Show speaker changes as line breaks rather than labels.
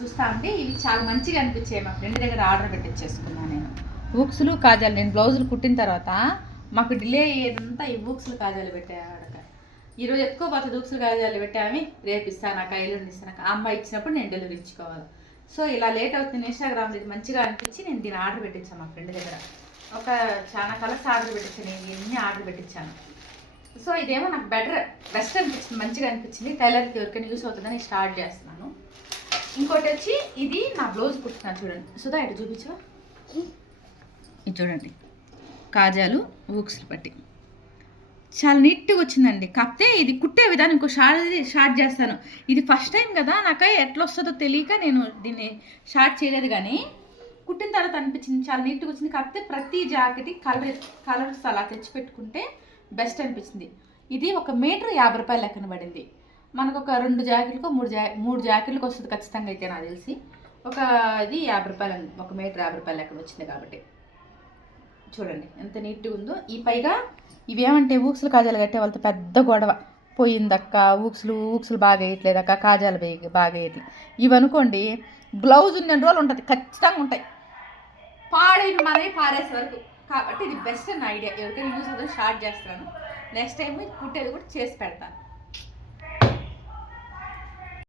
చూస్తా ఉంటే ఇవి చాలా మంచిగా అనిపించాయి మా ఫ్రెండ్ దగ్గర ఆర్డర్ పెట్టించేసుకున్నాను నేను. బుక్స్లు కాజాలు. నేను బ్లౌజులు కుట్టిన తర్వాత మాకు డిలే అయ్యేదంతా ఈ బుక్స్లు కాజాలు పెట్టాడక ఈరోజు ఎక్కువ పాత బుక్స్లు కాజాలు పెట్టామి రేపు ఇస్తాను నాకు ఎల్లుండి ఇస్తాను. ఆ అమ్మాయి ఇచ్చినప్పుడు నేను డెలివరీ ఇచ్చుకోవాలి. సో ఇలా లేట్ అవుతుంది ఇన్స్టాగ్రామ్లో ఇది మంచిగా అనిపించి నేను దీన్ని ఆర్డర్ పెట్టించాను మా ఫ్రెండ్ దగ్గర. ఒక చాలా కలర్స్ ఆర్డర్ పెట్టించాను నేను ఇవన్నీ ఆర్డర్ పెట్టించాను. సో ఇదేమో నాకు బెటర్ బెస్ట్ అనిపించింది మంచిగా అనిపించింది. టైలర్కి ఎవరికైనా యూస్ అవుతుందని స్టార్ట్ చేస్తున్నాను. ఇంకోటి వచ్చి ఇది నా బ్లౌజ్ కుట్టున్నాను చూడండి. సుధా ఇటు చూపించవా? ఇది చూడండి. కాజాలు ఊక్స్లు పట్టి. చాలా నీట్గా వచ్చిందండి. కాకపోతే ఇది కుట్టే విధానం ఇంకో షార్ట్ షార్ట్ చేస్తాను. ఇది ఫస్ట్ టైం కదా నాకు ఎట్లా వస్తుందో తెలియక నేను దీన్ని షార్ట్ చేయలేదు కానీ కుట్టిన తర్వాత అనిపించింది. చాలా నీట్గా వచ్చింది. కాకపోతే ప్రతి జాకెట్ కలర్ కలర్స్ అలా తెచ్చి పెట్టుకుంటే బెస్ట్ అనిపించింది. ఇది ఒక మీటర్ యాభై రూపాయలు లెక్కన పడింది. మనకు ఒక రెండు జాకెట్లకు మూడు జా మూడు జాకెట్లకు వస్తుంది ఖచ్చితంగా అయితే నాకు తెలిసి. ఒక ఇది యాభై రూపాయలు అండి. ఒక మీటర్ యాభై రూపాయలు లెక్కన వచ్చింది కాబట్టి. చూడండి ఎంత నీట్గా ఉందో. ఈ పైగా ఇవేమంటే ఊక్సులు కాజాలు కట్టే వాళ్ళతో పెద్ద గొడవ. పోయిందక్క ఊక్సులు ఊక్సులు బాగా వేయట్లేదక్క కాజాలు బాగా వేయట్లేదు ఇవనుకోండి బ్లౌజ్ ఉన్న రోజులు ఉంటుంది ఖచ్చితంగా ఉంటాయి. పాడైన మనమే పారేసే వరకు. కాబట్టి ఇది బెస్ట్ అని ఐడియా ఎవరికైనా యూస్ అవుతుంది స్టార్ట్ చేస్తాను. నెక్స్ట్ టైం కుట్టేది కూడా చేసి పెడతాను.